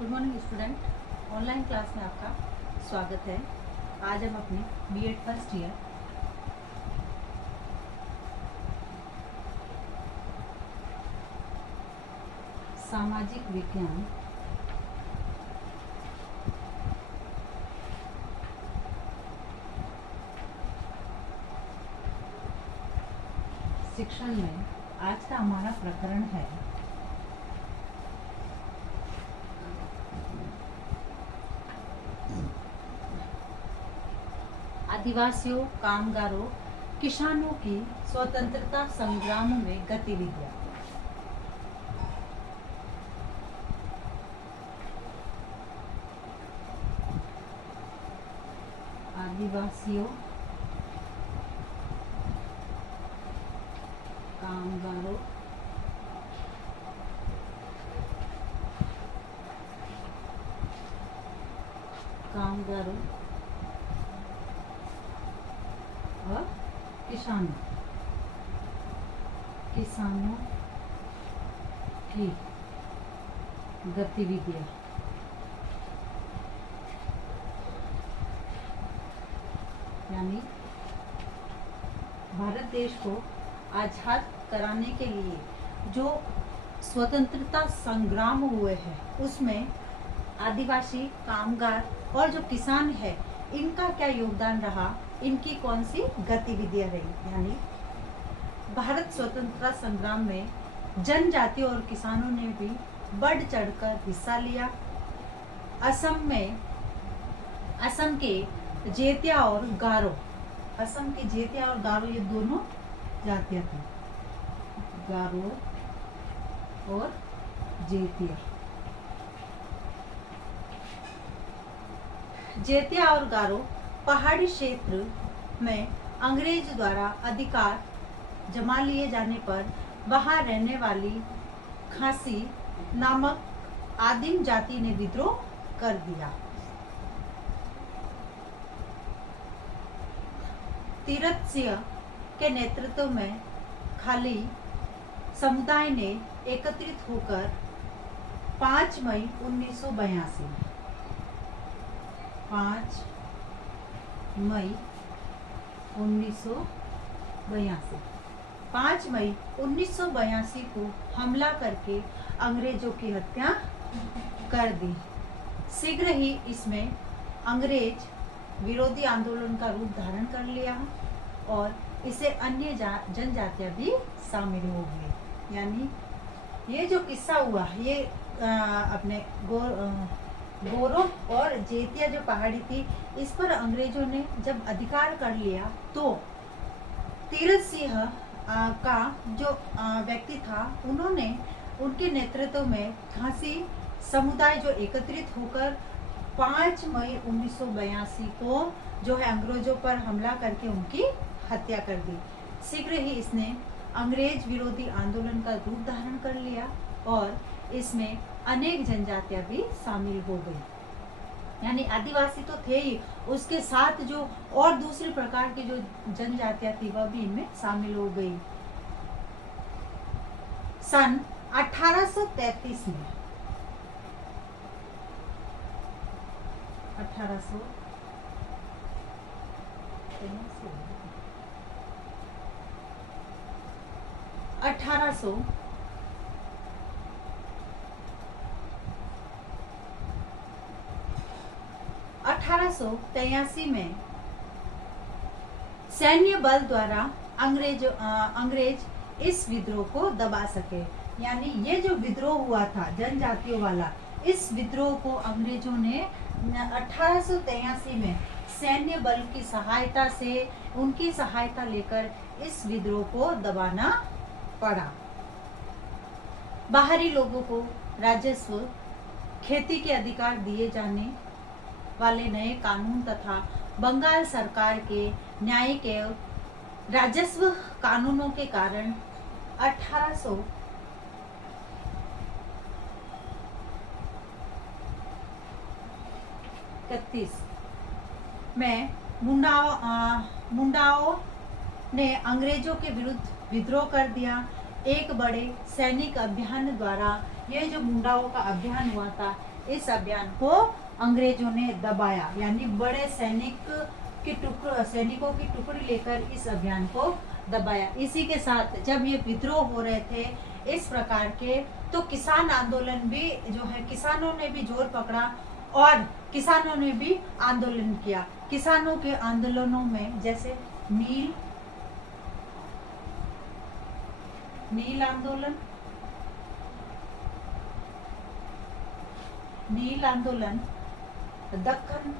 Good morning student, online class में आपका स्वागत है। आज हम अपनी बीएड फर्स्ट ईयर सामाजिक विज्ञान शिक्षण में आज का हमारा प्रकरण है आदिवासियों, कामगारों, किसानों की स्वतंत्रता संग्राम में गतिविधियां। आदिवासियों, कामगारों, और किसानों की गतिविधियां। यानी भारत देश को आजाद कराने के लिए जो स्वतंत्रता संग्राम हुए हैं उसमें आदिवासी, कामगार और जो किसान है इनका क्या योगदान रहा, इनकी कौन सी गतिविधियां रही। यानी भारत स्वतंत्रता संग्राम में जनजातियों और किसानों ने भी बढ़ चढ़कर हिस्सा लिया। असम के जेतिया और गारो, ये दोनों जातियां थी, गारो और जेतिया और गारो पहाड़ी क्षेत्र में अंग्रेज द्वारा अधिकार जमा लिए जाने पर वहां रहने वाली खासी नामक आदिम जाति ने विद्रोह कर दिया। तीरथ सिंह के नेतृत्व में खाली समुदाय ने एकत्रित होकर 5 मई 1982 को हमला करके अंग्रेजों की हत्या कर दी। शीघ्र ही इसमें अंग्रेज विरोधी आंदोलन का रूप धारण कर लिया और इसे अन्य जनजातियां भी शामिल हो गई। यानी ये जो किस्सा हुआ ये अपने गोरो और जेतिया जो पहाड़ी थी इस पर अंग्रेजों ने जब अधिकार कर लिया तो तीरथ सिंह का जो व्यक्ति था उन्होंने उनके नेतृत्व में खासी समुदाय जो एकत्रित होकर 5 मई 1982 को जो है अंग्रेजों पर हमला करके उनकी हत्या कर दी। शीघ्र ही इसने अंग्रेज विरोधी आंदोलन का रूप धारण कर लिया और इसमें अनेक जनजातियां भी शामिल हो गई। यानी आदिवासी तो थे ही, उसके साथ जो और दूसरे प्रकार की जो जनजातियां थी वह भी इनमें शामिल हो गई। सन 1833 में 1883 में सैन्य बल द्वारा अंग्रेज इस विद्रोह को दबा सके। यानी ये जो विद्रोह हुआ था जनजातियों वाला, इस विद्रोह को अंग्रेजों ने 1883 में सैन्य बल की सहायता से उनकी सहायता लेकर इस विद्रोह को दबाना पड़ा। बाहरी लोगों को राजस्व, खेती के अधिकार दिए जाने वाले नए कानून तथा बंगाल सरकार के न्यायिक एवं राजस्व कानूनों के कारण 1831 में मुंडाओं ने अंग्रेजों के विरुद्ध विद्रोह कर दिया। एक बड़े सैनिक अभियान द्वारा, यह जो मुंडाओं का अभियान हुआ था, इस अभियान को अंग्रेजों ने दबाया, यानी बड़े सैनिकों की टुकड़ी लेकर इस अभियान को दबाया। इसी के साथ जब ये विद्रोह हो रहे थे इस प्रकार के, तो किसान आंदोलन भी जो है, किसानों ने भी जोर पकड़ा और किसानों ने भी आंदोलन किया। किसानों के आंदोलनों में जैसे नील आंदोलन, दक्कन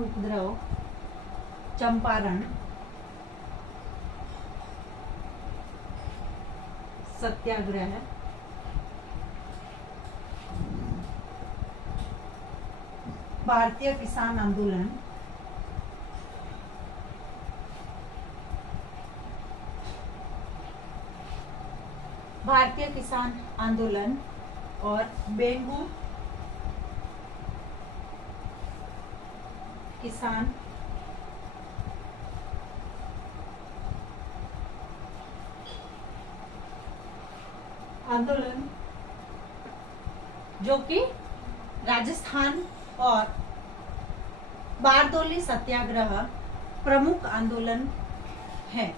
उपद्रव, चंपारण सत्याग्रह, भारतीय किसान आंदोलन, और बेंगू किसान आंदोलन, जो कि राजस्थान और बारदोली सत्याग्रह प्रमुख आंदोलन है।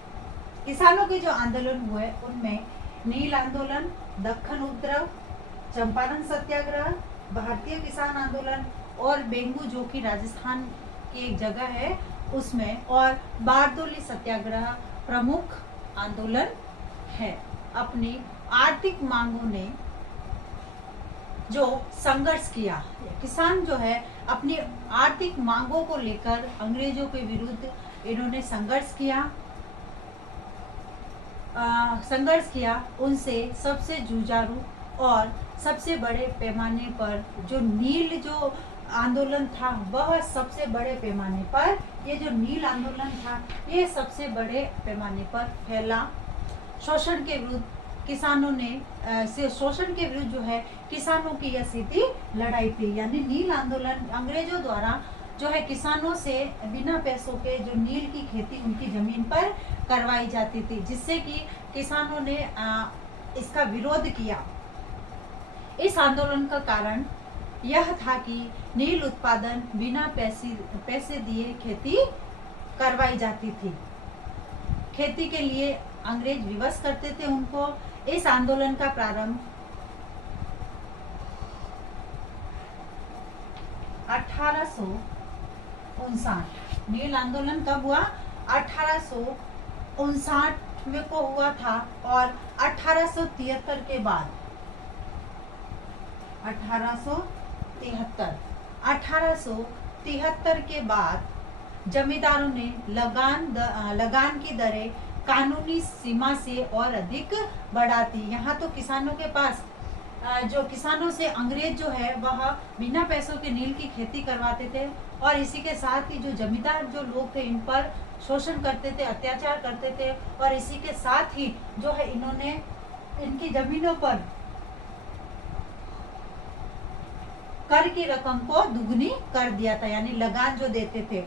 किसानों के जो आंदोलन हुए उनमें नील आंदोलन, दक्कन उपद्रव, चंपारण सत्याग्रह, भारतीय किसान आंदोलन और बेंगू जो कि राजस्थान की एक जगह है उसमें, और बारदोली सत्याग्रह प्रमुख आंदोलन है। अपनी आर्थिक मांगों ने जो संघर्ष किया, किसान जो है अपनी आर्थिक मांगों को लेकर अंग्रेजों के विरुद्ध इन्होंने संघर्ष किया। उनसे सबसे जुझारू और सबसे बड़े पैमाने पर जो नील जो आंदोलन था, वह सबसे बड़े पैमाने पर, ये जो नील आंदोलन था ये सबसे बड़े पैमाने पर फैला। शोषण के विरुद्ध जो है किसानों की यह सीधी लड़ाई थी, यानी नील आंदोलन अंग्रेजों द्वारा जो है किसानों से बिना पैसों के जो नील की खेती उनकी जमीन पर करवाई जाती थी, जिससे कि किसानों ने इसका विरोध किया। इस आंदोलन का कारण यह था कि नील उत्पादन बिना पैसे दिए खेती करवाई जाती थी। खेती के लिए अंग्रेज विवश करते थे उनको। इस आंदोलन का प्रारंभ 1859, नील आंदोलन कब हुआ? 1859 में को हुआ था, और 1873 के बाद 1873 के बाद जमींदारों ने लगान की दरें कानूनी सीमा से और अधिक बढ़ा दी। यहाँ तो किसानों के पास जो किसानों से अंग्रेज जो है वह बिना पैसों के नील की खेती करवाते थे, और इसी के साथ ही जो जमींदार जो लोग थे इन पर शोषण करते थे, अत्याचार करते थे, और इसी के साथ ही जो है इन्होंने इनकी जमीनों पर कर की रकम को दुगनी कर दिया था, यानी लगान जो देते थे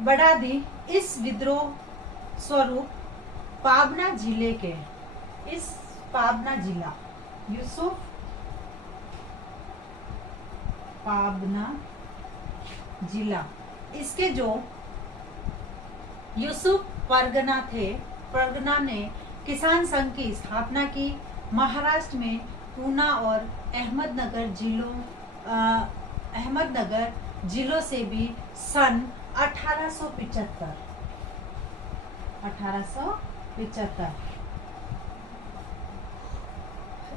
बढ़ा दी। इस विद्रोह स्वरूप पाबना जिला यूसुफ पाबना जिला, इसके जो यूसुफ परगना ने किसान संघ की स्थापना की। महाराष्ट्र में पूना और अहमदनगर जिलों से भी सन 1875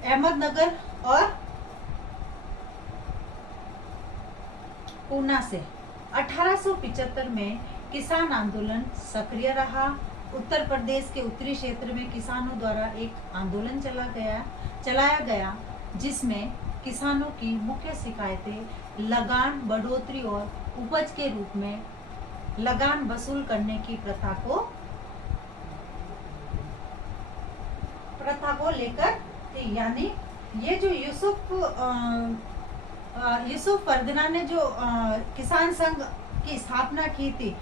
अहमदनगर और पूना से 1875 में किसान आंदोलन सक्रिय रहा। उत्तर प्रदेश के उत्तरी क्षेत्र में किसानों द्वारा एक आंदोलन चलाया गया जिसमें किसानों की मुख्य शिकायतें लगान बढ़ोतरी और उपज के रूप में लगान वसूल करने की प्रथा को लेकर थी। यानी ये जो यूसुफ परगना ने जो किसान संघ की स्थापना की थी,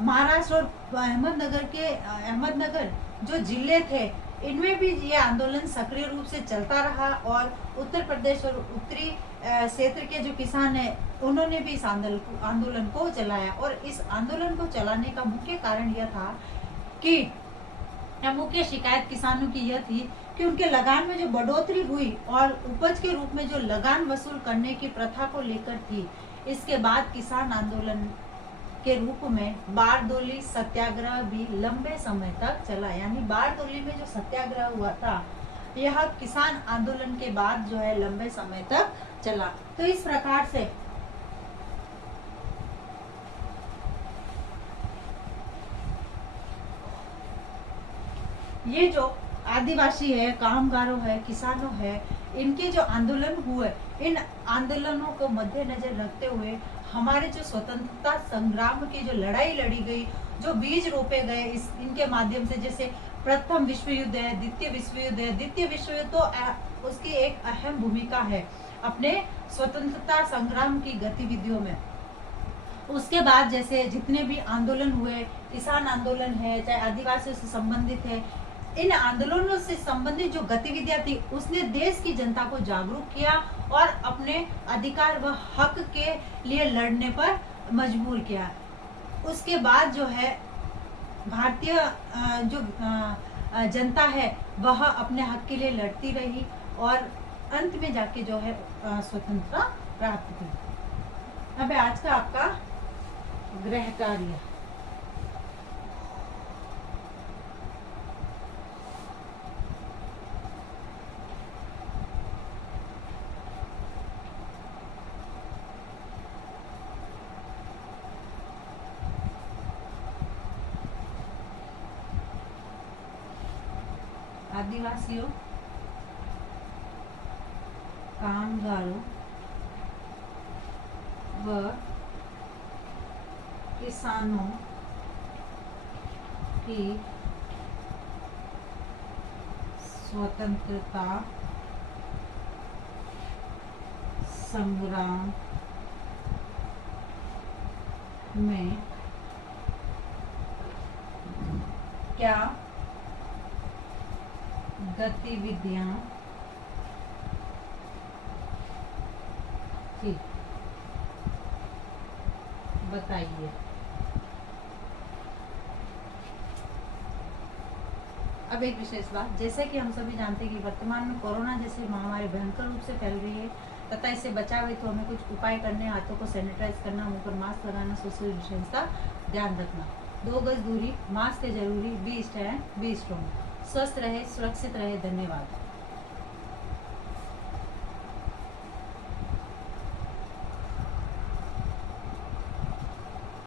महाराष्ट्र और अहमदनगर जो जिले थे, इनमें भी ये आंदोलन सक्रिय रूप से चलता रहा और उत्तर प्रदेश और उत्तरी क्षेत्र के जो किसान हैं उन्होंने भी इस आंदोलन को चलाया। और इस आंदोलन को चलाने का मुख्य कारण यह था कि मुख्य शिकायत किसानों की यह थी कि उनके लगान में जो बढ़ोतरी हुई और उपज के रूप में जो लगान वसूल करने की प्रथा को लेकर थी। इसके बाद किसान आंदोलन के रूप में बारदोली सत्याग्रह भी लंबे समय तक चला। यानी बारदोली में जो सत्याग्रह हुआ था यह किसान आंदोलन के बाद जो है लंबे समय तक चला। तो इस प्रकार से ये जो आदिवासी है, कामगारों है, किसानों है, इनके जो आंदोलन हुए, इन आंदोलनों को मद्देनजर रखते हुए हमारे जो स्वतंत्रता संग्राम की जो लड़ाई लड़ी गई, जो बीज रोपे गए इनके माध्यम से, जैसे प्रथम विश्व युद्ध है, द्वितीय विश्व युद्ध है। द्वितीय विश्व युद्ध तो उसकी एक अहम भूमिका है अपने स्वतंत्रता संग्राम की गतिविधियों में। उसके बाद जैसे जितने भी आंदोलन हुए, किसान आंदोलन है, चाहे आदिवासियों से संबंधित है, इन आंदोलनों से संबंधित जो गतिविधियां थी उसने देश की जनता को जागरूक किया और अपने अधिकार व हक के लिए लड़ने पर मजबूर किया। उसके बाद जो है भारतीय जो जनता है वह अपने हक के लिए लड़ती रही और अंत में जाके जो है स्वतंत्रता प्राप्त की। अब आज का आपका गृह कार्य, आदिवासियों, कामगारों व किसानों की स्वतंत्रता संग्राम में क्या गतिविधियां थी, बताइए। अब एक विशेष बात, जैसे कि हम सभी जानते हैं कि वर्तमान में कोरोना जैसी महामारी भयंकर रूप से फैल रही है तथा इससे बचाव हेतु हमें कुछ उपाय करने, हाथों को सैनिटाइज करना, मुंह पर मास्क लगाना, सोशल डिस्टेंस का ध्यान रखना, 2 गज दूरी, मास्क है जरूरी, बी स्टैंड बी स्ट्रॉन्ग। स्वस्थ रहे, सुरक्षित रहे, धन्यवाद।